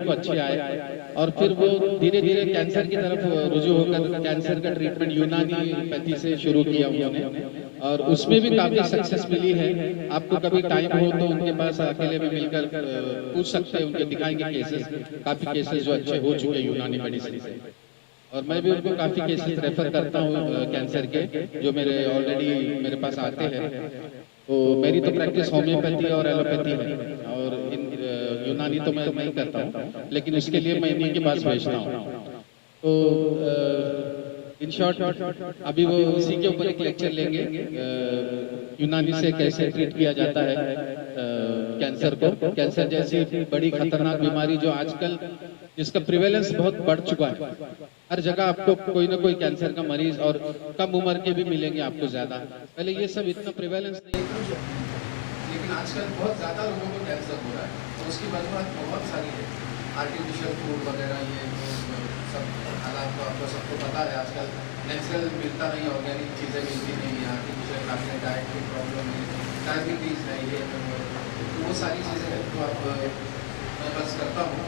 को अच्छे आए और फिर वो धीरे धीरे कैंसर की तरफ रुजू होकर कैंसर का ट्रीटमेंट यूनानी पैथी से शुरू किया उन्होंने और उसमें भी काफी सक्सेस मिली है। आपको कभी टाइम हो तो उनके पास अकेले में मिलकर पूछ सकते हैं, उनके दिखाएंगे केसेस, काफी केसेस जो अच्छे हो चुके हैं यूनानी मेडिसिन से। और मैं भी उनको काफी केसेस रेफर करता हूँ कैंसर के, जो मेरे ऑलरेडी मेरे पास आते हैं। तो मेरी तो प्रैक्टिस होम्योपैथी और एलोपैथी है और इन यूनानी तो मैं नहीं करता हूँ, लेकिन उसके लिए मैं इन्हीं के पास भेजता हूँ। तो इन शॉर्ट अभी वो इसी के ऊपर एक लेक्चर लेंगे, यूनानी से कैसे ट्रीट किया जाता है कैंसर को। कैंसर जैसी बड़ी खतरनाक बीमारी जो आजकल जिसका प्रिवेलेंस बहुत बढ़ चुका है, हर जगह आपको कोई ना कोई कैंसर का मरीज और कम उम्र के भी मिलेंगे आपको ज्यादा। पहले ये सब इतना प्रिवेलेंस नहीं था, लेकिन आजकल बहुत ज्यादा लोगों को कैंसर हो रहा है और उसकी वजूहत बहुत सारी है। आर्टिफिशियल फूड वगैरह, ये सब हालात तो आपको सबको पता है। आजकल नेचुरल मिलता नहीं, ऑर्गेनिक चीज़ें मिलती नहीं है, आर्टिफिशियल खाते, डाइट की प्रॉब्लम है, डायबिटीज़ है, ये तो वो सारी चीज़ें हैं। तो आप मैं बस करता हूँ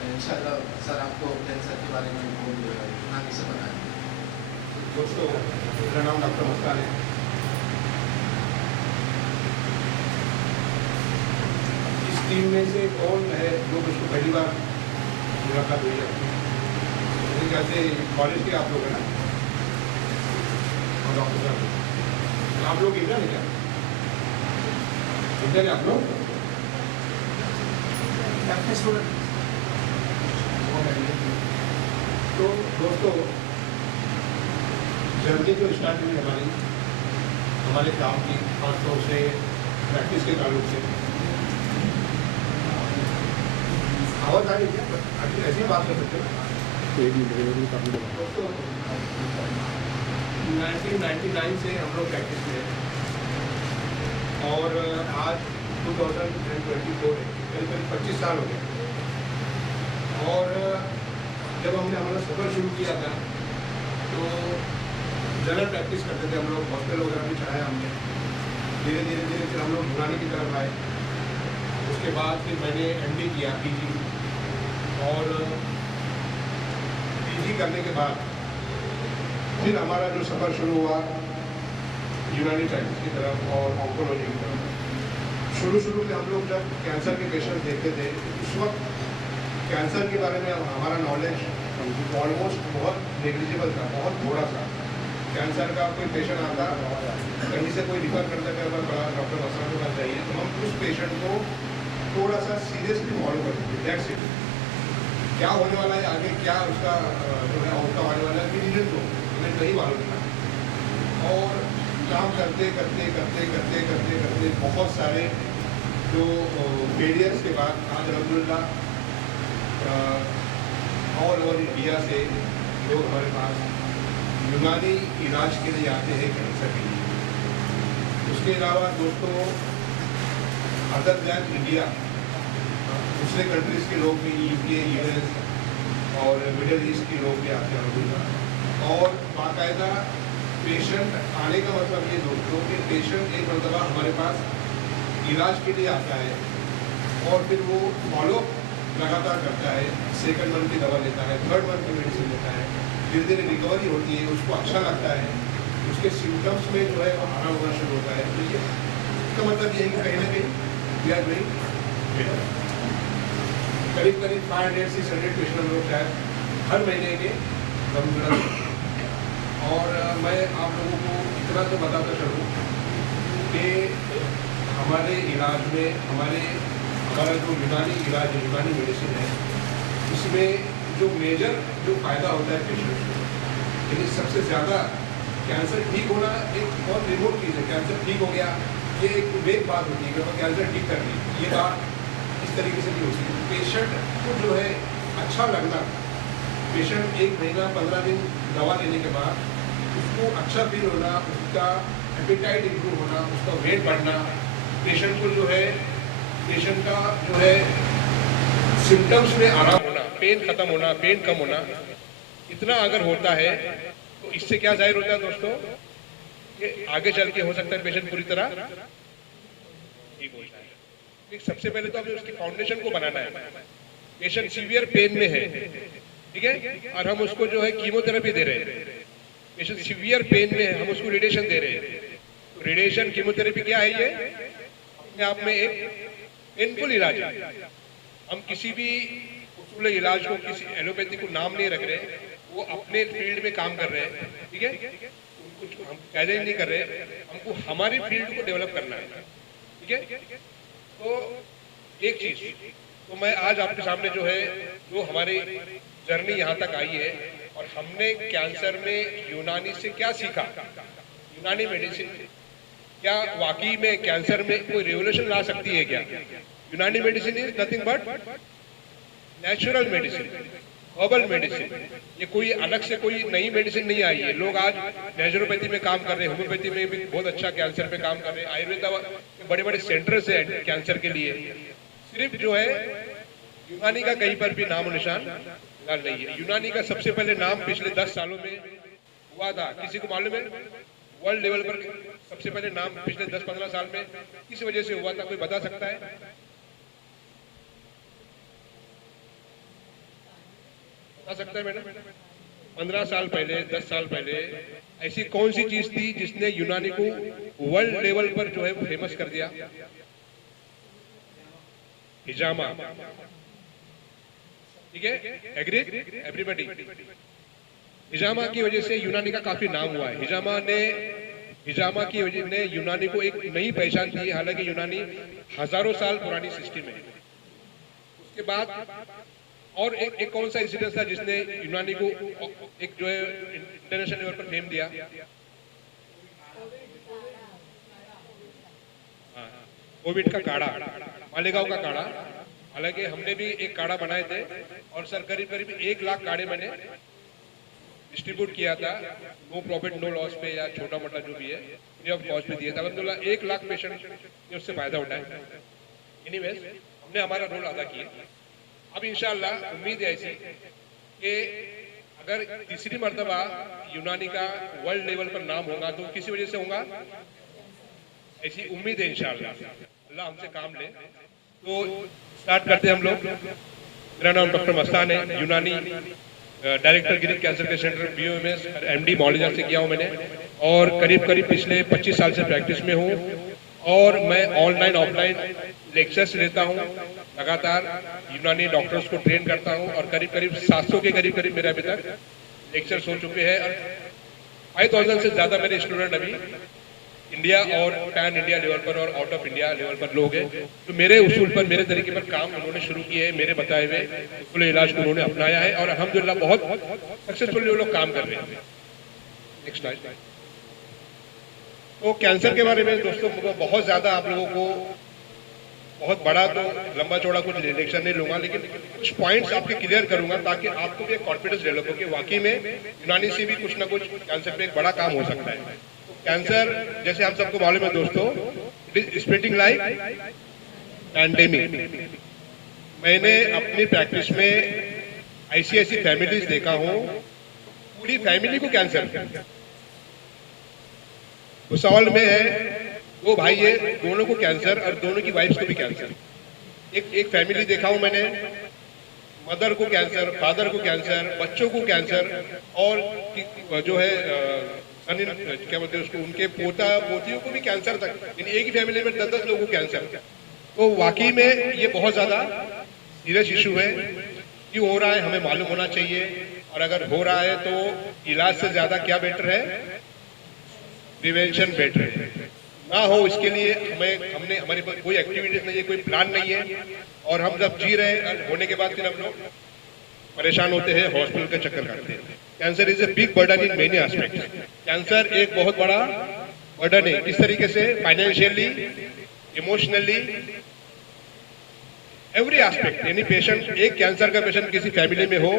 इंशाल्लाह सर आपको कैंसर के बारे में यूनानी से बताएं। दोस्तों, मेरा नाम डॉक्टर मुस्कान है। इस टीम में से कौन है जो उसको पहली बार मुलाकात हुई है? मेरे ख्याल से कॉलेज के आप लोग हैं ना, और डॉक्टर साहब आप लोग इंटर है क्या? इंटर है आप लोग? तो दोस्तों, जर्नी जो स्टार्ट हुई हमारे काम की, खासतौर से प्रैक्टिस के ताल्लुक से, आवाज़ आ रही है क्या? ऐसी बात कर सकते हैं दोस्तों। 1999 से हम लोग प्रैक्टिस में हैं और आज 2024 है, करीब 25 साल हो गए। और जब हमने हमारा सफ़र शुरू किया था तो जनरल प्रैक्टिस करते थे हम लोग, हॉस्पिटल वगैरह भी चढ़ाया हमने। धीरे धीरे फिर हम लोग यूनानी की तरफ आए। उसके बाद फिर मैंने एमडी किया, पीजी, और पीजी करने के बाद फिर हमारा जो सफ़र शुरू हुआ यूनानी प्रैक्टिस की तरफ और ऑन्कोलॉजी की तरफ। शुरू में हम लोग जब कैंसर के पेशेंट देखते थे, उस वक्त कैंसर के बारे में हमारा नॉलेज ऑलमोस्ट बहुत नेग्लिजिबल था, बहुत थोड़ा सा। कैंसर का कोई पेशेंट आता, कहीं से कोई रिफर करता है बड़ा डॉक्टर असर के पास जाइए, तो हम उस पेशेंट को थोड़ा सा सीरियसली फॉलो करते थे। That's it. क्या होने वाला है आगे, क्या उसका जो है आउटकम आने वाला है, कि रीजन को हमें नहीं मालूम था। और काम करते करते बहुत सारे जो फेलियर्स के बाद आज अल्हम्दुलिल्लाह ऑल ओवर इंडिया से लोग हमारे पास यूनानी इलाज के लिए आते हैं कैंसर के लिए। उसके अलावा दोस्तों, अदर दैन इंडिया दूसरे कंट्रीज़ के लोग भी, यूके, यूएस और मिडल ईस्ट के लोग भी आते हैं। और बाकायदा पेशेंट आने का मतलब ये दोस्तों कि पेशेंट एक मरतबा हमारे पास इलाज के लिए आता है और फिर वो फॉलो लगातार करता है, सेकंड मंथ की दवा लेता है, थर्ड मंथ की मेडिसिन लेता है, धीरे धीरे रिकवरी होती है, उसको अच्छा लगता है, उसके सिम्टम्स में जो है वो आराम होना शुरू होता है। तो ये इसका मतलब ये है कि कहीं ना कहीं वी आर डूइंग बेटर। करीब 500 से 600 पेशेंट हम लोग शायद हर महीने के और मैं आप लोगों को इतना तो बताता चलूँ कि हमारे इलाज में हमारा जो यूनानी इलाज है, यूनानी मेडिसिन है, इसमें जो मेजर जो फ़ायदा होता है पेशेंट को, लेकिन सबसे ज़्यादा कैंसर ठीक होना एक बहुत रिमोट चीज़ है। कैंसर ठीक हो गया, ये एक वेग बात होती है कि कैंसर ठीक कर ली, ये बात इस तरीके से नहीं होती है। पेशेंट को जो है अच्छा लगना, पेशेंट 1 महीना 15 दिन दवा लेने के बाद उसको अच्छा फील होना, उसका एपेटाइट इम्प्रूव होना, उसका वेट बढ़ना, पेशेंट को जो है पेशेंट का जो है सिम्टम्स में आराम होना, पेन खत्म होना, पेन कम होना, इतना अगर होता है तो इससे क्या जाहिर होता है दोस्तों कि आगे चल के हो सकता है पेशेंट पूरी तरह ठीक हो जाए। सबसे पहले तो हमें उसकी फाउंडेशन को बनाना है। पेशेंट सीवियर पेन में है, ठीक है, और हम उसको जो है कीमोथेरेपी दे रहे हैं। पेशेंट सीवियर पेन में है, हम उसको रेडिएशन दे रहे हैं। तो रेडिएशन कीमोथेरेपी क्या है, ये अपने आप में एक पेनफुल इलाज है। हम किसी भी उसूल इलाज को, किसी एलोपैथी को नाम नहीं रख रहे, वो अपने फील्ड में काम कर रहे हैं, ठीक है, कुछ हम चैलेंज नहीं कर रहे, हमको हमारी फील्ड को डेवलप करना है, ठीक है। तो एक चीज तो मैं आज आपके सामने जो है, जो हमारी जर्नी यहाँ तक आई है और हमने कैंसर में यूनानी से क्या सीखा, यूनानी मेडिसिन क्या वाकई में कैंसर में कोई रेवोल्यूशन ला सकती है क्या। यूनानी medicine is nothing but natural medicine, herbal medicine. ये कोई अलग से कोई नई मेडिसिन नहीं आई है। लोग आज नेचुरोपैथी में काम कर रहे हैं, होम्योपैथी में भी बहुत अच्छा कैंसर पे काम कर रहे हैं, आयुर्वेदा के बड़े बड़े सेंटर्स है कैंसर के लिए। सिर्फ जो है यूनानी का कहीं पर भी नामो निशान नहीं है। यूनानी का सबसे पहले नाम पिछले 10 सालों में हुआ था, किसी को मालूम है? वर्ल्ड लेवल पर सबसे पहले नाम पिछले 10-15 साल में किस वजह से हुआ था, कोई बता सकता है? बता सकता है मैडम? 15 साल पहले, 10 साल पहले ऐसी कौन सी चीज थी जिसने यूनानी को वर्ल्ड लेवल पर जो है फेमस कर दिया? हिजामा, ठीक है, एग्री एवरीबॉडी। हिजामा की वजह से यूनानी का काफी नाम हुआ है। हिजामा की वजह ने यूनानी को एक नई पहचान दी। हालांकि यूनानी हजारों साल पुरानी सिस्टम है। उसके बाद और एक कौन सा इंसिडेंट था जिसने यूनानी को एक जो है इंटरनेशनल लेवल पर नेम दिया? कोविड का काढ़ा, मालेगांव का काढ़ा। हालांकि हमने भी एक काढ़ा बनाए थे और सर करीब 1 लाख काढ़े मैंने डिस्ट्रीब्यूट किया था, नो प्रॉफिट नो लॉस पे या छोटा मोटा जो भी है, फ्री ऑफ कॉस्ट पे दिया था। अल्हम्दुलिल्लाह 1 लाख पेशेंट ने उससे फायदा उठाया। एनीवेज, हमने हमारा रोल अदा किया। अब इंशाअल्लाह उम्मीद है ऐसी कि अगर तीसरी मर्तबा यूनानी का वर्ल्ड लेवल पर नाम होगा तो किसी वजह से होगा, ऐसी उम्मीद है इंशाअल्लाह। अल्लाह हमसे काम ले। तो स्टार्ट करते हैं हम लोग। मेरा नाम डॉक्टर मस्तान है, यूनानी director Girish cancer care centre BOMS MD मौलिजा से किया हूँ मैंने, और करीब पिछले 25 साल से प्रैक्टिस में हूँ। और मैं ऑनलाइन ऑफलाइन लेक्चर्स लेता हूँ, लगातार यूनानी डॉक्टर्स को ट्रेन करता हूँ, और करीब 700 के करीब मेरे अभी तक लेक्चर्स हो चुके हैं। और 5000 से ज़्यादा मेरे स्टूडेंट अभी इंडिया और पैन इंडिया लेवल पर और आउट ऑफ इंडिया लेवल पर लोग हैं। तो मेरे उसूल पर, मेरे तरीके पर काम उन्होंने शुरू किए हैं, मेरे बताए हुए उसूल इलाज को उन्होंने अपनाया है, और अल्हम्दुलिल्लाह बहुत सक्सेसफुली वो लोग काम कर रहे हैं। Next slide. तो कैंसर के बारे में दोस्तों बहुत ज़्यादा आप लोगों को बहुत बड़ा तो लंबा चौड़ा कुछ लेक्चर नहीं लूंगा, लेकिन कुछ पॉइंट्स आपके क्लियर करूंगा ताकि आपको भी एक कॉन्फिडेंस डेवलप हो कि वाकई में यूनानी से भी कुछ ना कुछ कैंसर पे एक बड़ा काम हो सकता है। कैंसर जैसे हम सबको मालूम है दोस्तों, it is spreading like pandemic. मैंने अपनी प्रैक्टिस में ऐसी फैमिलीज देखा हूँ, पूरी फैमिली को कैंसर। भुसावल में है 2 भाई है, दोनों को कैंसर और दोनों की वाइफ्स को भी कैंसर। एक फैमिली देखा हूँ मैंने, मदर को कैंसर, फादर को कैंसर, बच्चों को कैंसर, और जो है क्या बोलते हैं उसको, उनके पोता पोतियों को भी कैंसर तक। एक ही फैमिली में 10-10 लोगों को कैंसर। तो वाकई में ये बहुत ज्यादा सीरियस इशू है। क्यों हो रहा है हमें मालूम होना चाहिए, और अगर हो रहा है तो इलाज से ज्यादा क्या बेटर है? प्रिवेंशन बेटर है। ना हो इसके लिए हमने हमारे पास कोई एक्टिविटीज नहीं है, कोई प्लान नहीं है, और हम जब जी रहे हैं होने के बाद फिर हम लोग परेशान होते हैं, हॉस्पिटल के चक्कर काटते हैं। Cancer is a big burden in many aspects. Cancer एक बहुत बड़ा बर्डन है। किस तरीके से? Financially, emotionally, every aspect. यानी पेशेंट, एक कैंसर का पेशेंट किसी फैमिली में हो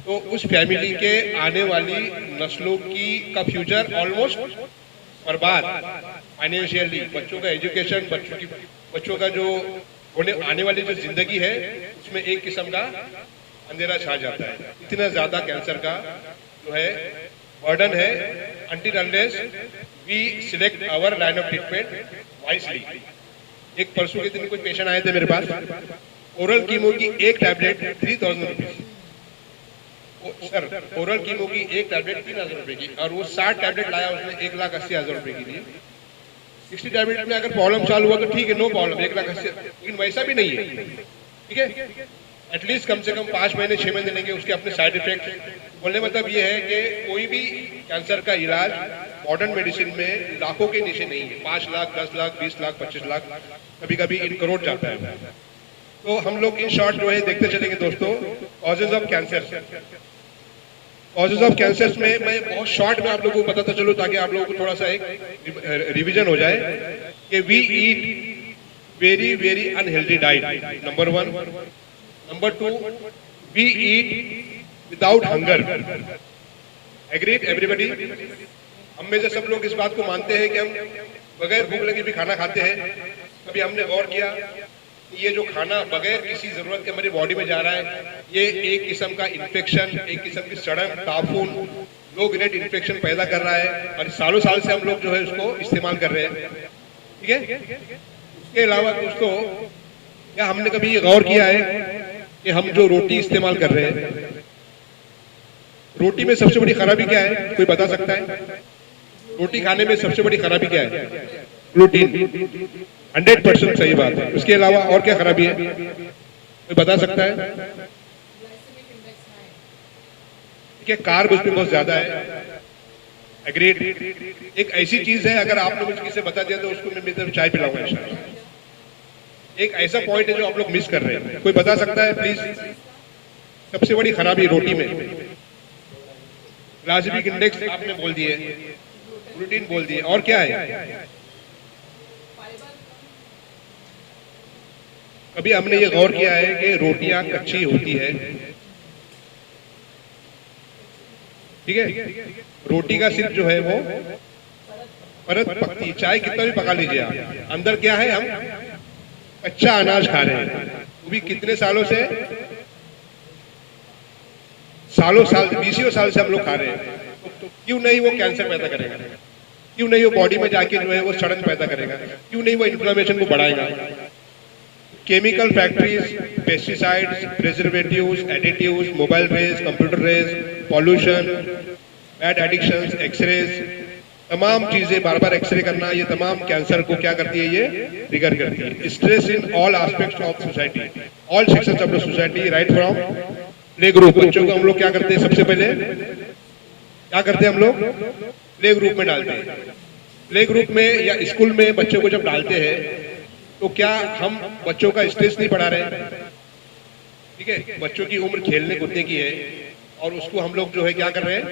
तो उस फैमिली के आने वाली नस्लों का फ्यूचर ऑलमोस्ट बर्बाद। फाइनेंशियली, बच्चों का एजुकेशन, बच्चों का जो आने वाली जो जिंदगी है उसमें एक किस्म का अंधेरा छा जाता है। इतना ज्यादा कैंसर का जो है बर्डन है, until unless we select our line of treatment wisely। एक परसों के दिन कोई पेशेंट आए थे मेरे पास, ओरल कीमो की एक tablet 3000 rupees. Sir, oral chemo की एक टैबलेट 3000 रुपए की, और वो 60 टैबलेट लाया उसने 1,80,000 रुपए की लिए। 60 टैबलेट में अगर प्रॉब्लम चालू हुआ तो ठीक है, नो प्रॉब्लम, 1,80,000, लेकिन वैसा भी नहीं है, ठीक है। एटलीस्ट कम से कम 5 महीने 6 महीने लेंगे, उसके अपने साइड इफेक्ट। बोलने मतलब ये है कि कोई भी कैंसर का इलाज मॉडर्न मेडिसिन में लाखों के नीचे नहीं है। 5 लाख, 10 लाख, 20 लाख, 25 लाख, कभी कभी इन करोड़ जाता है। तो हम लोग इन शॉर्ट जो है देखते चलेंगे दोस्तों, causes of cancer. Causes of cancer में मैं बहुत शॉर्ट में आप लोगों को बताता चलूं, ताकि आप लोगों को थोड़ा सा एक रिवीजन हो जाए कि we eat very very unhealthy diet, number 1। Number 2, we eat without hunger. Agreed everybody? हम में से सब लोग इस बात को मानते हैं कि हम बगैर भूख लगे भी खाना खाते हैं। कभी हमने गौर किया ये जो खाना बगैर किसी जरूरत के हमारी बॉडी में जा रहा है, ये एक किस्म का इन्फेक्शन, एक किस्म की सड़न, ताफून, लो ग्रेड इन्फेक्शन पैदा कर रहा है, और सालों साल से हम लोग जो है उसको इस्तेमाल कर रहे हैं, ठीक है। इसके अलावा दोस्तों, क्या हमने कभी ये गौर किया है कि हम जो रोटी इस्तेमाल कर रहे हैं, रोटी में सबसे बड़ी खराबी क्या है? कोई बता सकता है? रोटी खाने में सबसे बड़ी खराबी क्या है? ग्लूटीन। 100% सही बात है। उसके अलावा और क्या खराबी है? कोई बता सकता है? क्या कार्ब उसमें बहुत ज्यादा है। एग्रीड? एक ऐसी चीज है, अगर आप लोग किसी से बता दिया तो उसको मैं मेरी चाय पिलाऊंगा इंशाल्लाह। एक ऐसा पॉइंट है जो आप लोग मिस कर रहे हैं। कोई बता सकता है प्लीज? सबसे बड़ी खराबी रोटी में ग्लाइसेमिक इंडेक्स आपने बोल दिए, ग्लूटीन बोल दिए, और क्या है? कभी हमने ये गौर किया है कि रोटियां कच्ची होती है, ठीक है, रोटी का सिर्फ जो है वो परत पकती, चाहे कितना भी पका लीजिए आप, अंदर क्या है? हम कच्चा अनाज खा रहे हैं, वो भी कितने सालों से, सालों साल, 20 साल से हम लोग खा रहे हैं। तो क्यों नहीं वो कैंसर पैदा करेगा? क्यों नहीं वो बॉडी में जाके जो है वो सड़न पैदा करेगा? क्यों नहीं वो इन्फ्लेमेशन को बढ़ाएगा? Chemical factories, pesticides, preservatives, additives, mobile rays, computer rays, pollution, bad addictions, x-rays, तमाम चीजें, बार बार एक्सरे करना, ये तमाम कैंसर को क्या करती है? ये ट्रिगर करती है। Stress in all aspects of society, all sections of the society, right from play group. बच्चों को हम लोग क्या करते हैं? सबसे पहले क्या करते हैं हम लोग? प्ले ग्रुप में डालते हैं। प्ले ग्रुप में या स्कूल में बच्चों को जब डालते हैं तो क्या हम बच्चों का स्ट्रेस नहीं बढ़ा रहे? ठीक है, बच्चों की उम्र खेलने कूदने की है, और उसको हम लोग जो है क्या कर रहे हैं?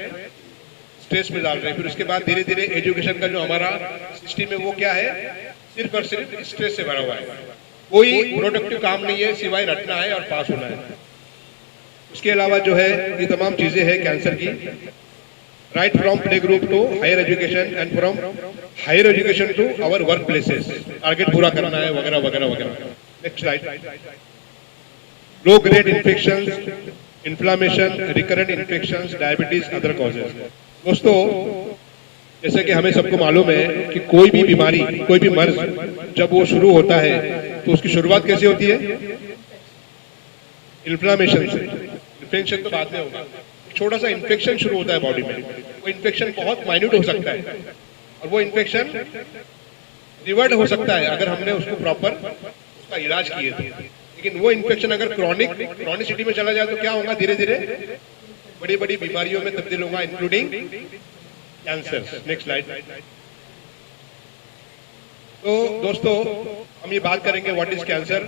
स्ट्रेस में डाल रहे हैं। फिर उसके बाद धीरे धीरे एजुकेशन का जो हमारा सिस्टम है वो क्या है? सिर्फ और सिर्फ स्ट्रेस से भरा हुआ है। कोई प्रोडक्टिव काम नहीं है सिवाय रटना है और पास होना है। उसके अलावा जो है ये तमाम चीजें हैं कैंसर की, right from play group to higher education, and from higher education to our work places, target पूरा करना है, वगैरह वगैरह वगैरह। Next slide. Low grade infections, inflammation, recurrent infections, diabetes, other causes. दोस्तों, जैसे कि हमें सबको मालूम है कि कोई भी बीमारी, कोई भी मर्ज जब वो शुरू होता है तो उसकी शुरुआत कैसे होती है? इन्फ्लामेशन से। इन्फेक्शन तो बाद में होगा, छोटा सा इन्फेक्शन शुरू होता है बॉडी में। वो इन्फेक्शन बहुत माइन्यूट हो सकता है, और वो इन्फेक्शन रिवर्ट हो सकता है अगर हमने उसको प्रॉपर उसका इलाज किए तो। लेकिन वो इन्फेक्शन अगर क्रॉनिसिटी में चला जाए तो क्या होगा? धीरे धीरे बड़ी बड़ी बीमारियों में तब्दील होगा, इंक्लूडिंग कैंसर। Next slide. तो दोस्तों, हम ये बात करेंगे what is cancer.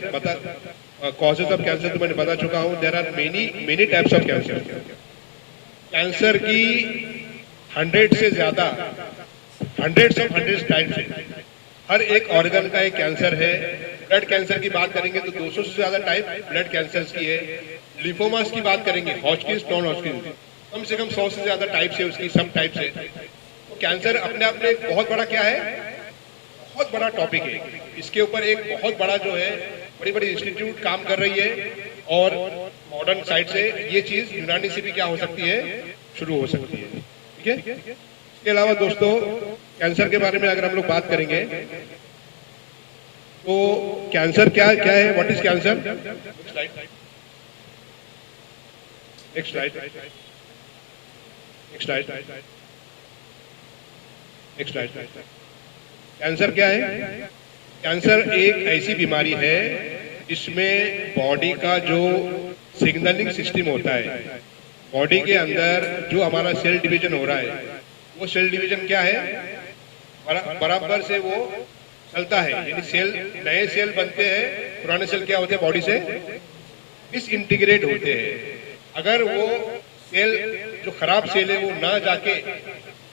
Causes of cancer तो मैंने बता चुका हूं। There are many types of cancer. Cancer की 100 से ज्यादा, हंड्रेड्स टाइप्स है। हर एक ऑर्गन का एक कैंसर है। ब्लड कैंसर की बात करेंगे तो 200 से ज्यादा टाइप ब्लड कैंसर की है। लिम्फोमास की बात करेंगे, हॉजकिंस, नॉन हॉजकिंस, कम से कम 100 से ज्यादा टाइप्स है उसकी, सब टाइप्स है। तो कैंसर अपने आप में एक बहुत बड़ा क्या है? बहुत बड़ा टॉपिक है। इसके ऊपर एक बहुत बड़ा जो है बड़ी बड़ी इंस्टीट्यूट काम कर रही है, और मॉडर्न साइड से ये चीज यूनानी से भी क्या हो सकती है? शुरू हो सकती है। ठीक है। इसके अलावा दोस्तों, कैंसर के बारे में अगर हम लोग बात करेंगे तो कैंसर क्या क्या है, what is cancer? Next slide, next slide, next slide. Cancer क्या है? कैंसर एक ऐसी बीमारी है जिसमें बॉडी का जो सिग्नलिंग सिस्टम होता है, बॉडी के अंदर जो हमारा सेल डिवीजन हो रहा है, वो सेल डिवीजन क्या है, बराबर से वो चलता है। यानी सेल, नए सेल बनते हैं, पुराने सेल क्या होते हैं, बॉडी से डिसइंटीग्रेट होते हैं। अगर वो सेल, जो खराब सेल है, वो ना जाके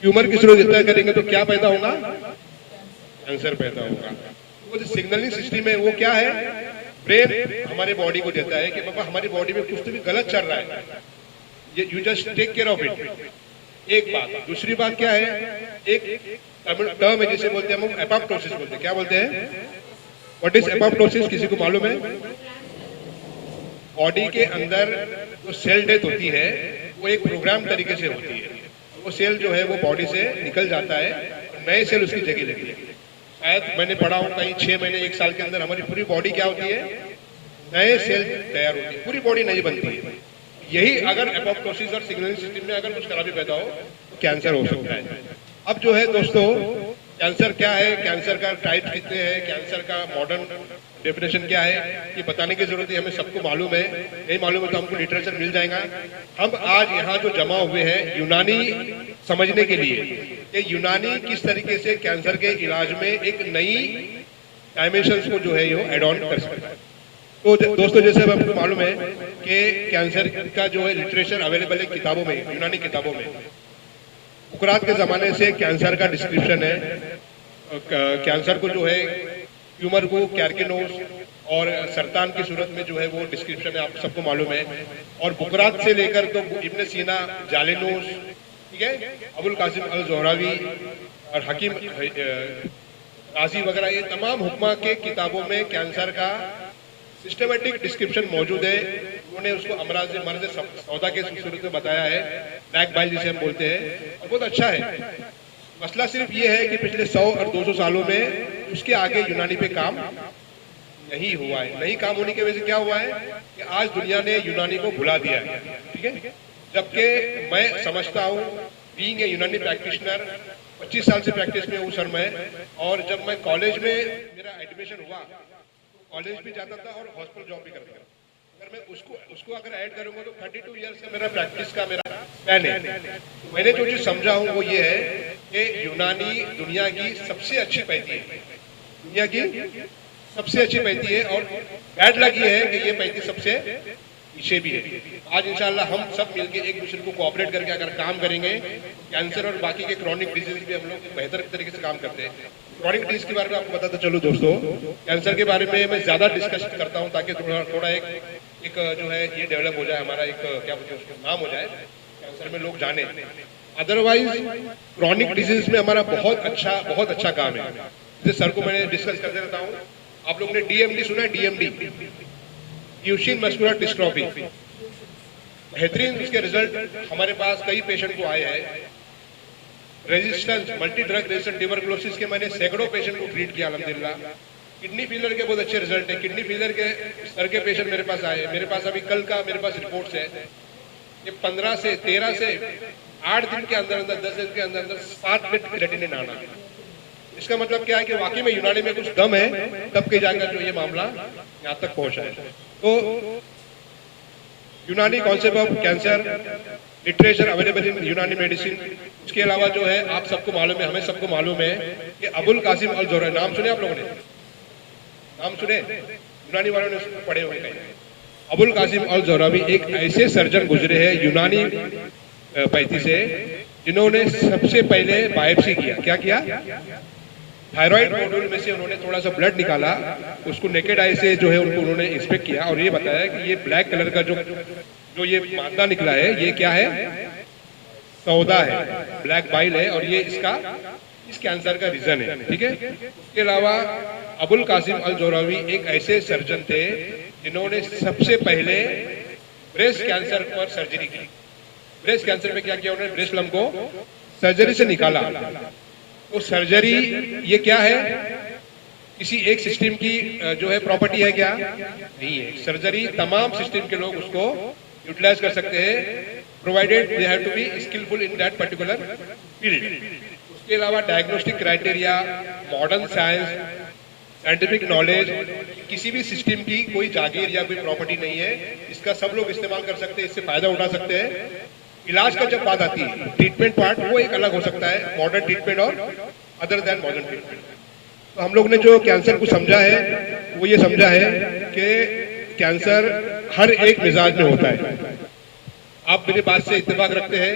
ट्यूमर की सूरत इख्तियार करेंगे तो क्या पैदा होगा? कैंसर पैदा होगा। वो जो सिग्नलिंग सिस्टम है वो क्या है, ब्रेन हमारे बॉडी को देता है कि बाबा हमारी बॉडी में कुछ तो भी गलत चल रहा है, you just take care of it. एक बात। दूसरी बात क्या है, एक टर्म है जिसे बोलते हैं हम एपोप्टोसिस बोलते हैं। क्या बोलते हैं? व्हाट इज एपोप्टोसिस, किसी को मालूम है? बॉडी के अंदर जो सेल डेथ होती है वो एक प्रोग्राम तरीके से होती है। वो सेल जो है वो बॉडी से निकल जाता है और नए सेल उसकी जगह लेती है। शायद मैंने पढ़ा हूँ कहीं 6 महीने 1 साल के अंदर हमारी पूरी बॉडी क्या होती है, नए सेल तैयार होती है, पूरी बॉडी नई बनती है। यही अगर एपोप्टोसिस और सिग्नलिंग सिस्टम में अगर कुछ खराबी पैदा हो तो कैंसर हो सकता है। अब जो है दोस्तों, कैंसर क्या है, कैंसर का टाइप कितने हैं, कैंसर का मॉडर्न डेफिनेशन क्या है, ये बताने की जरूरत है, हमें सबको मालूम है। नहीं मालूम है तो हमको लिटरेचर मिल जाएगा। हम आज यहाँ जो जमा हुए हैं यूनानी समझने के लिए, कि यूनानी किस तरीके से कैंसर के इलाज में एक नई डायमेंशंस को जो है ये एड ऑन कर सकता है। तो दोस्तों, जैसे अब आपको मालूम है कि कैंसर का जो है लिटरेचर अवेलेबल है किताबों में, यूनानी किताबों में। सुकरात के जमाने से कैंसर का डिस्क्रिप्शन है। कैंसर को जो है, ट्यूमर को कैर्किनोस और सरतान की सूरत में जो है वो डिस्क्रिप्शन है, आप सबको मालूम है। और बुकरात से लेकर तो इब्न सीना, जालेनोस, ठीक है, अबुल कासिम अल जोहरावी और हकीम राजी वगैरह, ये तमाम हुक्मा के किताबों में कैंसर का सिस्टमेटिक डिस्क्रिप्शन मौजूद है। उन्होंने उसको मर्ज सौदा के सूरत में बताया है, ब्लैक बाइल जिसे हम बोलते हैं, और बहुत अच्छा है। मसला सिर्फ ये है कि पिछले 100 और 200 सालों में उसके आगे यूनानी पे काम नहीं हुआ है। नहीं काम होने की वजह से क्या हुआ है कि आज दुनिया ने यूनानी को भुला दिया है, ठीक है। जबकि मैं समझता हूँ, बीइंग ए यूनानी प्रैक्टिशनर, 25 साल से प्रैक्टिस में हूँ सर मैं, और जब मैं कॉलेज में मेरा एडमिशन हुआ, कॉलेज भी जाता था और हॉस्पिटल जॉब भी करता था। अगर मैं उसको अगर ऐड करूंगा तो 32 ईयर्स का मेरा प्रैक्टिस का मेरा प्लान है। तो मैंने जो चीज समझा हूँ वो ये है कि यूनानी दुनिया की सबसे अच्छी पैती है, दुनिया की सबसे अच्छी पैती है। और बैड लक ये है कि ये पैती सबसे पीछे भी है। आज इंशाल्लाह हम सब मिलके एक दूसरे को कोऑपरेट करके अगर काम करेंगे, कैंसर और बाकी के क्रॉनिक डिजीज भी हम लोग बेहतर तरीके से काम करते हैं। क्रॉनिक डिजीज के बारे में आपको बताता चलो दोस्तों, कैंसर के बारे में मैं ज्यादा डिस्कस करता हूँ ताकि थोड़ा एक जो है ये डेवलप हो जाए, हमारा एक क्या बोलते हैं उसको, नाम हो जाए, कैंसर में लोग जाने। अदरवाइज क्रॉनिक डिजीज में हमारा बहुत अच्छा काम है। जैसे सर को मैंने डिस्कस करते रहता हूँ, आप लोगों ने डीएमडी सुना है? डीएमडी, ड्यूशेन मस्कुलर डिस्ट्रॉफी, बेहतरीन उसके रिजल्ट हमारे पास कई पेशेंट को आए हैं। Resistance, multi drug resistant tuberculosis के मैंने सैकड़ों पेशेंट को ट्रीट किया अल्हम्दुलिल्लाह। किडनी फेलियर के बहुत अच्छे रिजल्ट है। किडनी फेलियर के सर के पेशेंट मेरे पास आए, मेरे पास अभी कल का मेरे पास रिपोर्ट्स है। ये 13 से 8 दिन के अंदर 10 दिन के अंदर 7 मिनट क्रिएटिनिन आना। इसका मतलब क्या है कि वाकई में यूनानी में कुछ दम है, तब के जाकर जो ये मामला यहाँ तक पहुंचा है। तो यूनानी concept of cancer, literature available in यूनानी मेडिसिन। उसके अलावा जो है आप सबको मालूम है, हमें सबको मालूम है कि अबुल कासिम अल जोहरावी, नाम सुने आप लोगों ने? नाम सुने? यूनानी वालों ने पढ़े होंगे कहीं। अबुल कासिम अल जोहरावी एक ऐसे सर्जन गुजरे हैं यूनानी पैती से, जिन्होंने सबसे पहले बायोप्सी किया। क्या किया? थायराइड नोडुल में से उन्होंने थोड़ा सा ब्लड निकाला, उसको नेकेड आई से जो है उनको उन्होंने इंस्पेक्ट किया और ये बताया कि ये ब्लैक कलर का जो ये मादा निकला है, ये क्या है? सौदा है, ब्लैक बाइल है, और ये इस कैंसर का रीजन है, ठीक है। इसके अलावा अबुल कासिम अल जोहरावी एक ऐसे सर्जन थे जिन्होंने सबसे पहले ब्रेस्ट कैंसर पर सर्जरी की। ब्रेस्ट कैंसर में क्या किया उन्होंने? ब्रेस्ट लंप को सर्जरी से निकाला। तो सर्जरी ये क्या है? किसी एक सिस्टम की जो है प्रॉपर्टी है क्या? नहीं है। सर्जरी तमाम सिस्टम के लोग उसको यूटिलाइज कर सकते हैं, provided they have to be skilful in that particular field. उसके अलावा diagnostic criteria, modern science, scientific knowledge, किसी भी सिस्टम की कोई जागीर या कोई प्रॉपर्टी नहीं है। इसका सब लोग इस्तेमाल कर सकते हैं, इससे फायदा उठा सकते हैं। इलाज का जब बात आती है, ट्रीटमेंट पार्ट वो एक अलग हो सकता है, मॉडर्न ट्रीटमेंट और अदर देन मॉडर्न ट्रीटमेंट। तो हम लोग ने जो कैंसर को समझा है वो ये समझा है कि कैंसर हर एक मिजाज में होता है। आप मेरी बात से इत्तेफाक रखते हैं?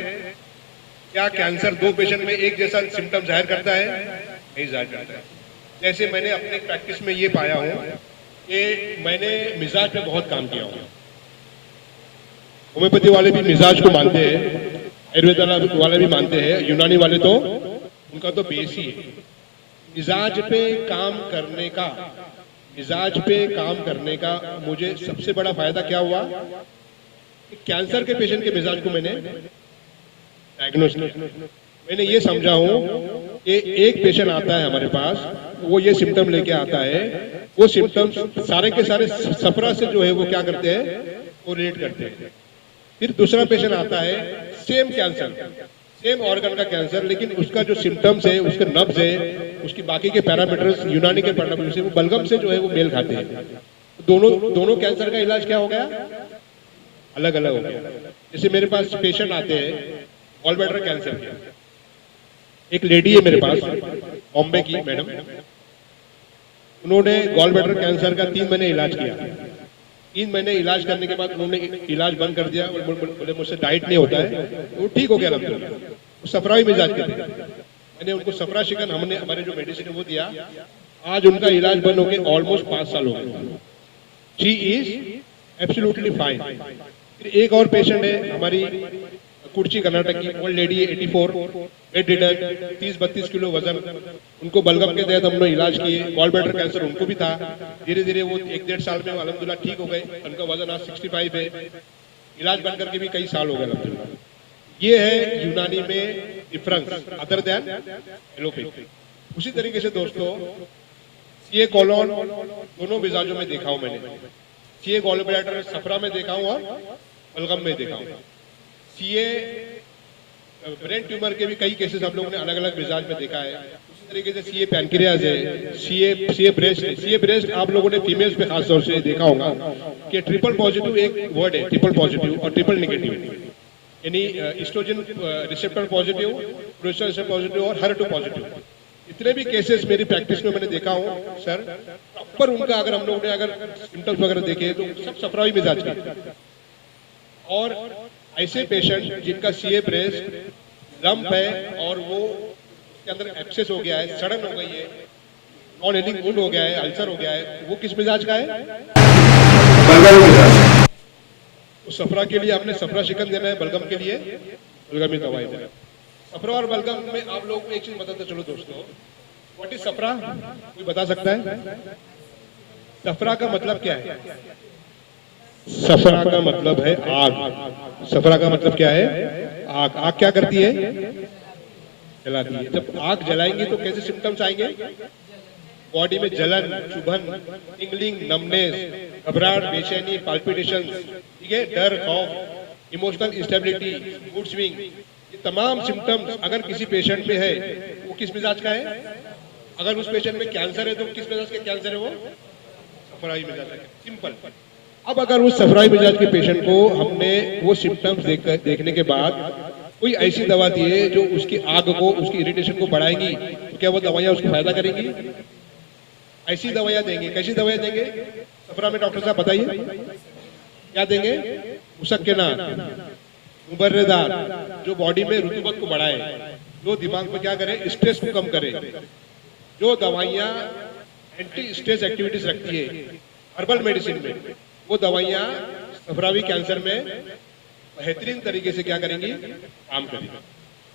क्या कैंसर दो पेशेंट में एक जैसा सिम्टम जाहिर करता है? नहीं जाहिर करता है। जैसे मैंने अपने प्रैक्टिस में ये पाया हूँ कि मैंने मिजाज पे बहुत काम किया हूँ। होम्योपैथी वाले भी मिजाज को मानते हैं, आयुर्वेद वाले भी मानते हैं, यूनानी वाले तो उनका तो बेस ही है। मिजाज पे काम करने का, मिजाज पे काम करने का मुझे सबसे बड़ा फायदा क्या हुआ? कैंसर के पेशेंट के मिजाज को मैंने डायग्नोस किया। मैंने ये समझा हूँ कि एक पेशेंट आता है हमारे पास, वो ये सिम्टम लेके आता है, वो सिम्टम्स सारे के सारे सफरा से जो है वो क्या करते हैं, वो रिलेट करते हैं। फिर दूसरा पेशेंट आता है, सेम कैंसर, सेम ऑर्गन का कैंसर, लेकिन उसका जो सिम्टम्स है, उसके नब्ज है, उसकी बाकी के पैरामीटर्स यूनानी के पैरामीटर्स है, वो बलगम से जो है वो मेल खाते हैं। दोनों कैंसर का इलाज क्या हो गया? अलग अलग हो गया। जैसे मेरे पास पेशेंट आते हैं गॉल ब्लैडर कैंसर के, एक लेडी है मेरे पास बॉम्बे की मैडम, उन्होंने गॉल ब्लैडर कैंसर का 3 महीने इलाज किया। 3 महीने इलाज करने के बाद उन्होंने इलाज बंद कर दिया, बोले मुझसे डाइट नहीं होता है, वो ठीक हो गया अल्हम्दुलिल्लाह। वो सफरावी मिजाज के थे, मैंने उनको सफरा शिकन, हमने हमारे जो मेडिसिन है वो दिया, आज उनका इलाज बंद हो गया, ऑलमोस्ट 5 साल हो गए। She is absolutely fine. फिर एक और पेशेंट है हमारी कुर्ची कर्नाटक की, ओल्ड लेडी है, 84, वेट रिडन, 30-32 किलो वजन, उनको बलगम के तहत हमने इलाज किए। गॉल ब्लैडर कैंसर उनको भी था, धीरे धीरे वो 1-1.5 साल में अल्हम्दुलिल्लाह ठीक हो गए, उनका वजन आज 65 है, इलाज बंद करके भी कई साल हो गए अल्हम्दुलिल्लाह। ये है यूनानी में डिफरेंस अदर देन एलोपैथी। उसी तरीके से दोस्तों सीए कॉलोन दोनों मिजाजों में देखा हूं मैंने। सीए गॉल ब्लैडर सफरा में देखा हूं और बलगम में देखा हूं। सीए ब्रेन ट्यूमर के भी कई केसेस हम लोगों ने अलग अलग मिजाज में देखा है। उसी तरीके से सीए पैनक्रियाज है, सीए ब्रेस्ट है। सीए ब्रेस्ट आप लोगों ने फीमेल्स पे खास तौर से देखा होगा कि ट्रिपल पॉजिटिव एक वर्ड है, ट्रिपल पॉजिटिव और ट्रिपल नेगेटिव, यानी oestrogen receptor positive, progesterone receptor positive और HER2 पॉजिटिव। इतने भी केसेस मेरी प्रैक्टिस में मैंने देखा हूँ सर, प्रॉपर उनका अगर हम लोगों ने अगर सिम्टम्स वगैरह देखे तो सब सफरावी मिजाज के। और ऐसे पेशेंट जिनका सीए ब्रेस्ट लंप है और वो उसके अंदर एब्सेस हो गया है, सड़न हो गई है, नॉन हीलिंग वुंड हो गया है, अल्सर हो गया है, वो किस मिजाज का है? बलगम मिजाज। तो सफरा के लिए आपने सफरा शिकन देना है, बलगम के लिए बलगमी दवाई देना है। सफरा और बलगम में आप लोगों को एक चीज बताते चलो दोस्तों, व्हाट इज सफरा? कोई बता सकता है? सफरा का मतलब क्या है? सफरा का मतलब है आग। सफरा का मतलब क्या है? आग। आग क्या करती है? जलाती है। जब आग जलाएंगे तो कैसे सिम्टम्स आएंगे? बॉडी में जलन, चुभन, टिंगलिंग, नमनेस, घबराहट, बेचैनी, पाल्पिटेशन, ठीक है, डर, खौफ, इमोशनल इंस्टेबिलिटी, मूड स्विंग, ये तमाम सिम्टम्स अगर किसी पेशेंट में है, वो किस मिजाज का है? अगर उस पेशेंट में कैंसर है तो किस मिजाज का कैंसर है? वो सफराई मिजाज का। सिंपल। अब अगर उस सफराई मिजाज के पेशेंट को हमने वो सिम्टम्स देखने के बाद कोई ऐसी दवा दी है जो उसकी आग को, उसकी इरिटेशन को बढ़ाएंगी, तो क्या वो दवाइयाँ उसको फायदा करेंगी? ऐसी दवाइयाँ देंगे। कैसी दवाइयाँ देंगे सफरा में? डॉक्टर साहब बताइए क्या देंगे? मुसक्किना, मुबर्रिदात, जो बॉडी में रुतूबत को बढ़ाए, जो दिमाग में क्या करे, स्ट्रेस को कम करे। जो दवाइयाँ एंटी स्ट्रेस एक्टिविटीज रखती है हर्बल मेडिसिन में, वो दवाइयाँ सफरावी कैंसर में बेहतरीन तरीके से क्या करेंगी? काम करेंगी।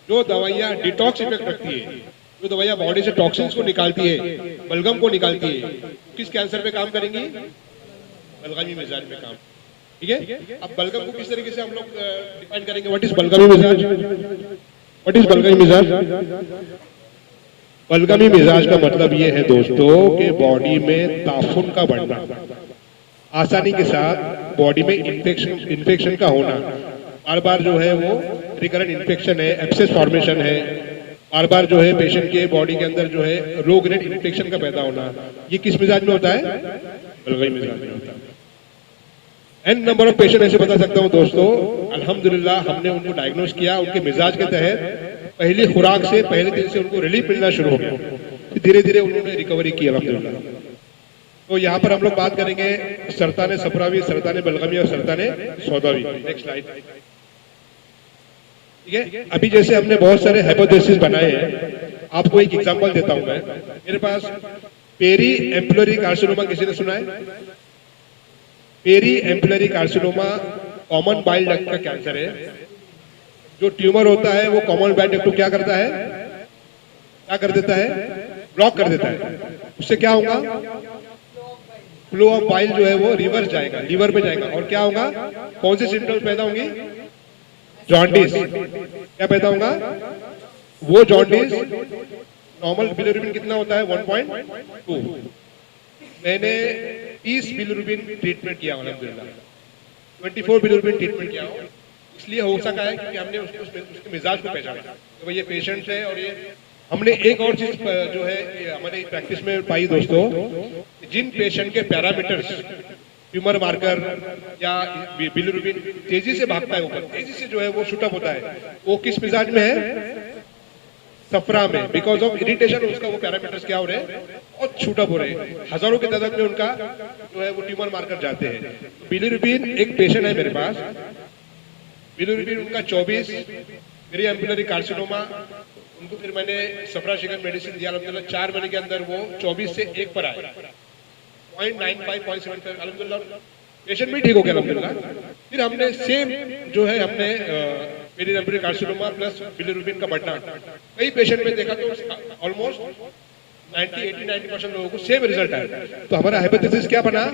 जो दवाइयाँ डिटॉक्स इफेक्ट रखती है, जो दवाइयाँ बॉडी से टॉक्सिन्स को निकालती है, बलगम को निकालती है, किस कैंसर पे काम करेंगी? बलगमी मिजाज में काम। ठीक है। अब बलगम को किस तरीके से हम लोग डिफाइन करेंगे? व्हाट इज बलगमी मिजाज? व्हाट इज बलगमी मिजाज? बलगमी मिजाज का मतलब ये है दोस्तों कि बॉडी में ताफुन का बढ़ना, आसानी के साथ बॉडी में इन्फेक्शन का होना, बार बार जो है वो रिकरेंट इन्फेक्शन है, एब्सेस फॉर्मेशन है, बार बार जो है पेशेंट के बॉडी के अंदर जो है लो ग्रेड इन्फेक्शन का पैदा होना, ये किस मिजाज में होता है? बलगमी मिजाज में होता है। एन नंबर ऑफ पेशेंट ऐसे बता सकता हूँ दोस्तों, अल्हम्दुलिल्लाह हमने उनको डायग्नोस किया, उनके मिजाज के तहत पहली खुराक से पहले दिन से उनको रिलीफ मिलना शुरू हो गया, धीरे धीरे उन्होंने रिकवरी की अल्हम्दुलिल्लाह। तो यहाँ पर हम लोग बात करेंगे सरताने सफरावी, सरताने बलगमी और सरताने सौदावी। Next slide. ठीक है, अभी जैसे हमने बहुत सारे हाइपोथेसिस बनाए हैं, आपको एक एग्जांपल देता हूं मैं। मेरे पास पेरी एम्पुलरी कार्सिनोमा किसी ने सुना है? Peri ampullary carcinoma common bile duct का कैंसर है। जो ट्यूमर होता है वो कॉमन बाइल डक्ट को क्या करता है? क्या कर देता है? ब्लॉक कर देता है। उससे क्या होगा? फ्लो ऑफ बाइल जो है वो रिवर्स जाएगा, लीवर में जाएगा, और क्या होगा? कौन से सिम्टम्स पैदा होंगे? जॉन्डिस। क्या पैदा होगा? वो जॉन्डिस, नॉर्मल बिलिरुबिन कितना होता है? 1.2। मैंने 30 बिलिरुबिन ट्रीटमेंट किया अल्हम्दुलिल्लाह, 24 बिलिरुबिन ट्रीटमेंट किया। इसलिए हो सका है क्योंकि हमने उसके मिजाज को पहचाना तो ये पेशेंट है। और ये हमने एक और चीज जो है हमारे प्रैक्टिस में पाई दोस्तों, जिन पेशेंट के पैरामीटर्स, ट्यूमर मार्कर या बिलिरुबिन तेजी से भागता है ऊपर, तेजी से जो है वो शूटअप होता है, वो किस मिजाज में है? सफरा में। बिकॉज ऑफ इरिटेशन उसका वो पैरामीटर्स क्या हो रहे हैं? और शूटअप हो रहे हैं। हजारों की तादाद में उनका जो है वो ट्यूमर मार्कर जाते हैं। तो बिलिरुबिन एक पेशेंट है मेरे पास, बिलिरुबिन उनका 24, पेरी एम्पुलरी कार्सिनोमा, उनको फिर मैंने सफराशिगन मेडिसिन दिया अल्हम्दुलिल्लाह, 4 महीने के अंदर वो 24 से 1 पर आए, 0.95 0.75 अल्हम्दुलिल्लाह, पेशेंट भी ठीक हो गया अल्हम्दुलिल्लाह। फिर हमने सेम जो है हमने peri ampullary carcinoma plus bilirubin का बढ़ना कई पेशेंट में देखा तो ऑलमोस्ट 90-80-90% लोगों को सेम रिजल्ट आया। तो हमारा हाइपोथेसिस क्या बना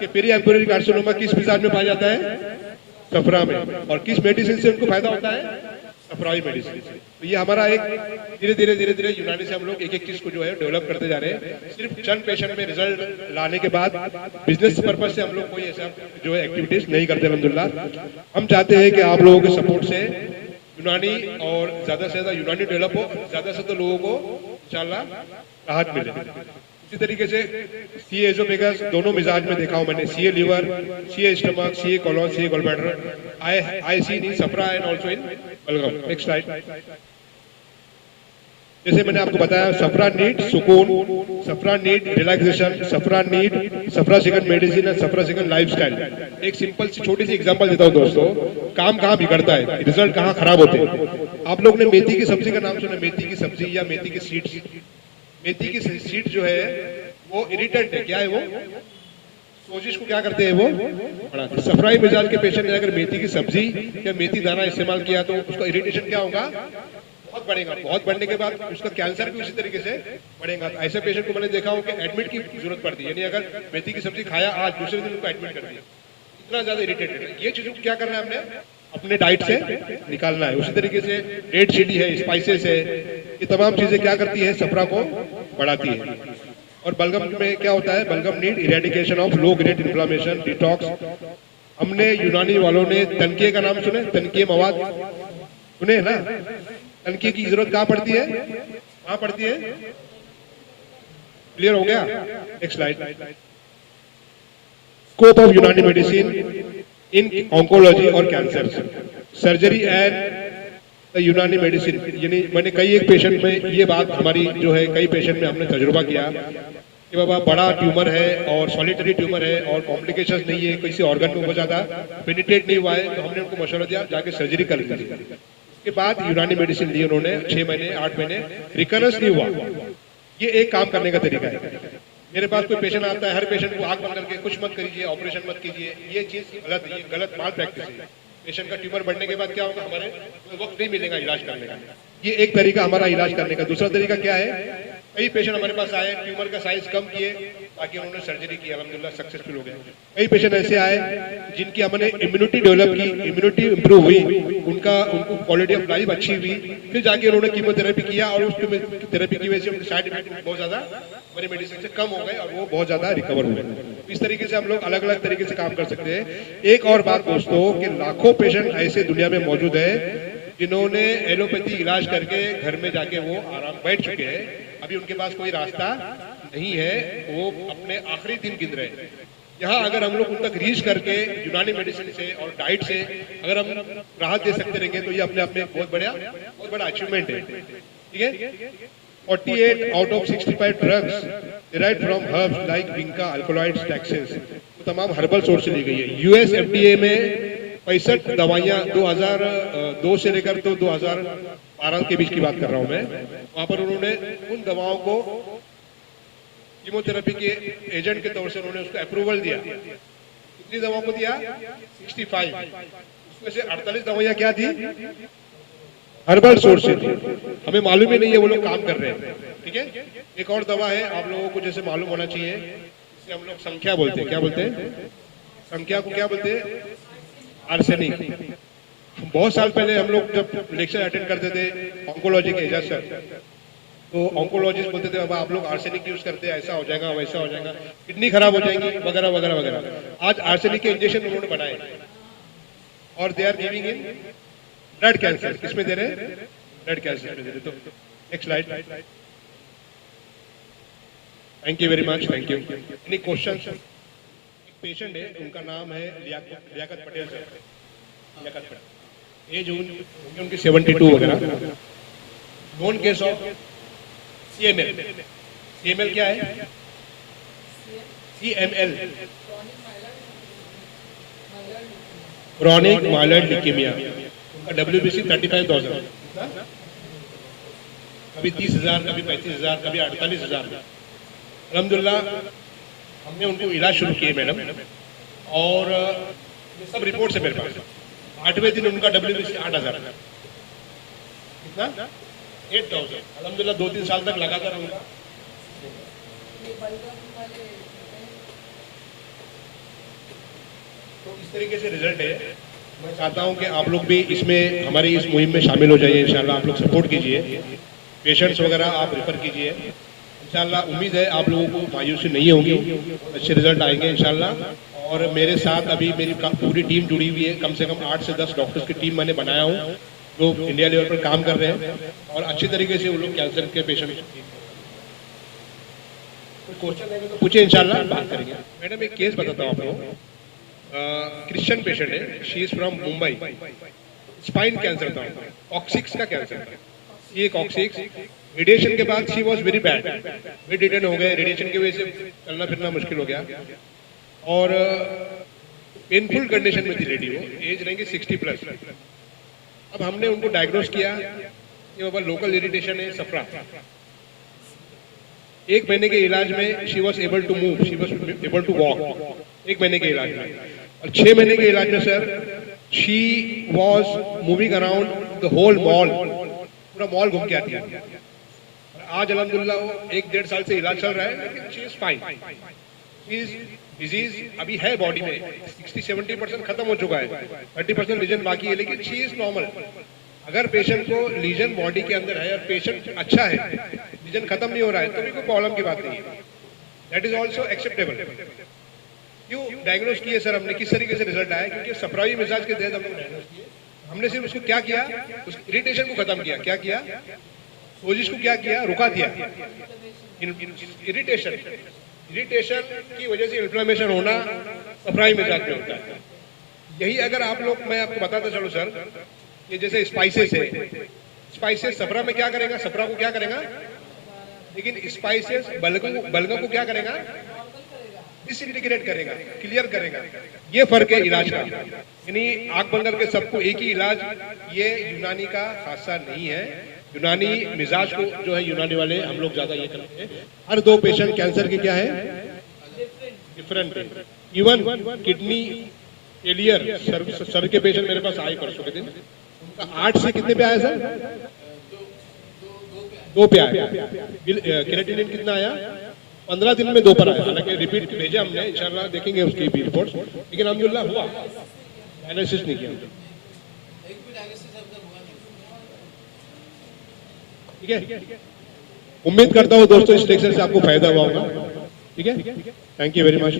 कि पेरी एम्पुलरी कार्सिनोमा किस मिजाज में पाया जाता है? सफरा में। और किस मेडिसिन से उनको फायदा होता है? सफरावी मेडिसिन से। तो ये हमारा एक धीरे धीरे यूनानी से हम लोग एक एक चीज को जो है डेवलप करते जा रहे हैं। सिर्फ चंद पेशेंट में रिजल्ट लाने के बाद बिजनेस पर्पज से हम लोग कोई ऐसा जो है एक्टिविटीज नहीं करते अल्हम्दुलिल्लाह। हम चाहते हैं कि आप लोगों के सपोर्ट से यूनानी और ज्यादा से ज्यादा यूनानी डेवलप हो, ज्यादा से ज्यादा लोगों को इंशाल्लाह राहत मिले। इसी तरीके से सीए एजोमेगस दोनों मिजाज में देखा हूं मैंने, CA liver, CA stomach, CA colon, CA gallbladder, I see in सफरा एंड आल्सो इन बलगम। Next slide. जैसे मैंने आपको बताया, सफरा नीड सुकून, सफरा नीड रिलैक्सेशन, सफरा नीड सफराशिगन मेडिसिन और सफराशिगन लाइफस्टाइल। एक सिंपल सी छोटी सी एग्जांपल देता हूं दोस्तों, काम कहाँ बिगड़ता है, रिजल्ट कहाँ खराब होते हैं। आप लोग ने मेथी की सब्जी का नाम सुना? मेथी की सब्जी या मेथी की सीड्स। मेथी की सीड जो है वो इरिटेंट है। क्या है वो? सोजिश को क्या करते हैं वो? बढ़ाते हैं। सफराई मिजाज के पेशेंट ने अगर मेथी की सब्जी या मेथी दाना इस्तेमाल किया तो उसका इरिटेशन क्या होगा? बहुत बढ़ेगा। बहुत बढ़ने के बाद उसका कैंसर भी उसी तरीके से बढ़ेगा। तो ऐसे पेशेंट को मैंने देखा हूं कि एडमिट की जरूरत पड़ती है। यानी अगर मेथी की सब्जी खाया आज, दूसरे दिन उनको एडमिट कर दिया, इतना ज्यादा इरिटेटेड है। ये चीजों को क्या करना है हमने? अपने डाइट से निकालना है। उसी तरीके से रेड चिली है, स्पाइसेस है, ये तमाम चीजें क्या करती है? सफरा को बढ़ाती है। और बलगम में क्या होता है? बलगम need eradication of low grade inflammation, detox. हमने यूनानी वालों ने तनकिए का नाम सुने? तनकिए मवाद सुने ना? तनकिए की जरूरत कहाँ पड़ती है? कहाँ पड़ती है? क्लियर हो गया? Next slide. स्कोप ऑफ यूनानी मेडिसिन इन ऑन्कोलॉजी और कैंसर, सर्जरी एंड यूनानी मेडिसिन। यानी मैंने कई एक पेशेंट में ये बात हमारी जो है कई पेशेंट में हमने तजुर्बा किया कि बाबा बड़ा ट्यूमर है और सॉलिटरी ट्यूमर है और कॉम्प्लिकेशंस नहीं है, किसी ऑर्गन में बहुत ज्यादा पेनिट्रेट नहीं हुआ है, तो हमने उनको मशवरा दिया जाके सर्जरी कर लीजिए। उसके बाद यूनानी मेडिसिन ली उन्होंने 6 महीने 8 महीने, रिकरेंस नहीं हुआ। ये एक काम करने का तरीका है। मेरे पास कोई पेशेंट आता है, हर पेशेंट को आंख बंद करके कुछ मत करिए, ऑपरेशन मत कीजिए, ये चीज गलत है, ये गलत माल प्रैक्टिस है। पेशेंट का ट्यूमर बढ़ने के बाद क्या होगा? हमारे वक्त नहीं मिलेगा इलाज करने का। ये एक तरीका हमारा इलाज करने का। दूसरा तरीका क्या है? कई पेशेंट हमारे पास आए, ट्यूमर का साइज कम किए, ताकि उन्होंने सर्जरी की, अल्हम्दुलिल्लाह सक्सेसफुल हो गए। कई पेशेंट ऐसे आए जिनकी हमने इम्यूनिटी डेवलप की, इम्यूनिटी इंप्रूव हुई, उनको क्वालिटी ऑफ लाइफ अच्छी हुई, फिर जाके उन्होंने कीमोथेरेपी किया और उस कीमोथेरेपी की वजह से उनके साइड इफेक्ट बहुत ज्यादा हमारी मेडिसिन से कम हो गए और वो बहुत ज्यादा रिकवर हुए। इस तरीके से हम लोग अलग अलग तरीके से काम कर सकते हैं। एक और बात दोस्तों कि लाखों पेशेंट ऐसे दुनिया में मौजूद है जिन्होंने एलोपैथी इलाज करके घर में जाके वो आराम बैठ चुके हैं, अभी उनके पास कोई रास्ता नहीं है, वो अपने आखिरी दिन गिन रहे हैं। यहाँ अगर हम लोग उन तक रीच करके यूनानी मेडिसिन से और डाइट से अगर हम राहत दे सकते रहेंगे तो ये अपने आप में बहुत बड़ा अचीवमेंट है। ठीक है, 48 out of 65 drugs derived from herbs like vinca, alkaloids, taxes, तो तमाम हर्बल सोर्स से ली गई है। यूएस एफडीए में 65 दवाइयाँ 2002 से लेकर तो 2012 के बीच की बात कर रहा हूँ मैं, वहाँ पर उन्होंने उन दवाओं को कीमोथेरेपी के एजेंट के तौर से उन्होंने उसको अप्रूवल दिया। कितनी दवाओं को दिया? 65। उसमें से 48 दवाइयाँ क्या थी? हर्बल सोर्स से थी। हमें मालूम ही नहीं है वो लोग काम कर रहे हैं। ठीक है, एक और दवा है आप लोगों को जैसे मालूम होना चाहिए, इसे हम लोग संख्या बोलते हैं। क्या बोलते हैं? संख्या को क्या बोलते हैं? आर्सेनिक। बहुत साल पहले हम लोग जब लेक्चर अटेंड करते थे ऑन्कोलॉजी के एजाज सर, तो ऑन्कोलॉजिस्ट बोलते थे अब आप लोग आर्सेनिक यूज करते हैं, ऐसा हो जाएगा वैसा हो जाएगा, किडनी खराब हो जाएगी वगैरह वगैरह वगैरह। आज आर्सेनिक के इंजेक्शन उन्होंने बनाए और they are giving in blood cancer. किसमें दे रहे हैं? ब्लड कैंसर में दे रहे। तो next slide. Thank you very much, thank you. Any questions? एक पेशेंट है, उनका नाम है लियाकत पटेल सर। लियाकत पटेल, एज उनकी 72 वगैरह। Known case of CML। CML क्या है? CML, chronic myeloid leukaemia. उनका WBC 35,000, कभी 30,000, कभी 35,000, कभी 48,000। अल्हम्दुलिल्लाह हमने उनको इलाज शुरू किए मैडम, और ये सब रिपोर्ट है मेरे पास। 8वें दिन उनका WBC 8,000। कितना? 8,000। अल्हम्दुलिल्लाह 2-3 साल तक लगातार उनका तो इस तरीके से रिजल्ट है। मैं चाहता हूं कि आप लोग भी इसमें हमारी इस मुहिम में शामिल हो जाइए। इंशाल्लाह आप लोग सपोर्ट कीजिए, पेशेंट्स वगैरह आप रेफर कीजिए। इंशाल्लाह उम्मीद है आप लोगों को मायूसी नहीं होगी, अच्छे रिजल्ट आएंगे इंशाल्लाह। और मेरे साथ अभी मेरी पूरी टीम जुड़ी हुई है, कम से कम 8 से 10 डॉक्टर्स की टीम मैंने बनाया हूँ जो इंडिया लेवल पर काम कर रहे हैं और अच्छी तरीके से वो लोग कैंसर के पेशेंट क्वेश्चन है तो पूछे, इंशाल्लाह बात करेंगे। मैडम एक केस बताता हूँ आपको। क्रिश्चियन पेशेंट है, she is from Mumbai, spine cancer था, कॉक्सिक्स का कैंसर था। ये कॉक्सिक्स रेडिएशन के बाद she was very bad, bed return हो गए, रेडिएशन की वजह से चलना फिरना मुश्किल हो गया और पेनफुल कंडीशन में थी लेडी। वो एज रहेंगे 60+। अब हमने उनको डायग्नोस किया कि बाबा लोकल इरिटेशन है, सफरा। 1 महीने के इलाज में she was able to move, she was able to walk. 1 महीने के इलाज में, और 6 महीने के इलाज में sir she was moving around the whole mall, पूरा मॉल घूम के आती है। आज अल्हम्दुलिल्लाह वो 1-1.5 साल से इलाज चल रहा है, लेकिन she is fine. She is disease अभी है बॉडी में 60-70% खत्म हो चुका है, 30% लीजन बाकी है, लेकिन शी इज नॉर्मल। अगर पेशेंट को लीजन बॉडी के अंदर है और पेशेंट अच्छा है, लीजन खत्म नहीं हो रहा है, तो भी कोई प्रॉब्लम की बात नहीं है। That is also acceptable. क्यों डायग्नोस किए सर हमने, किस तरीके से रिजल्ट आया? क्योंकि सफरावी मिजाज के तहत हमने डायग्नोस किए। हमने सिर्फ उसको क्या किया, उस इरिटेशन को खत्म किया। क्या किया? सोजिश को क्या किया? रुका दिया। इरिटेशन की वजह से इन्फ्लेमेशन होना सफराई मिजाज में होता है। यही अगर आप लोग, मैं आपको बताता चलूं सर, ये जैसे स्पाइसेस है, स्पाइसेस सफरा में क्या करेगा? सफरा को क्या करेगा? लेकिन स्पाइसेस बलगम को क्या करेगा? डिसइंटीग्रेट करेगा, क्लियर करेगा। ये फर्क है इलाज का। यानी आंख बंद करके सबको एक ही इलाज, ये यूनानी का खासा नहीं है। यूनानी मिजाज को जो है यूनानी वाले हम लोग ज्यादा ये करते हैं। हर 2 पेशेंट कैंसर के क्या है? डिफरेंट है। इवन किडनी फेलियर, सर के पेशेंट मेरे पास आए परसों के दिन, उनका 8 से कितने पे आया सर? 2 पे आया। क्रिएटिनिन कितना आया? 15 दिन में 2 पर आया, हालांकि रिपीट भेजा हमने, इंशाल्लाह देखेंगे उसकी भी रिपोर्ट्स, लेकिन अल्हम्दुलिल्लाह हुआ, डायलिसिस नहीं किया। ठीक है, उम्मीद करता हूँ दोस्तों इस लेक्चर से आपको फायदा हुआ होगा। ठीक है, थैंक यू वेरी मच।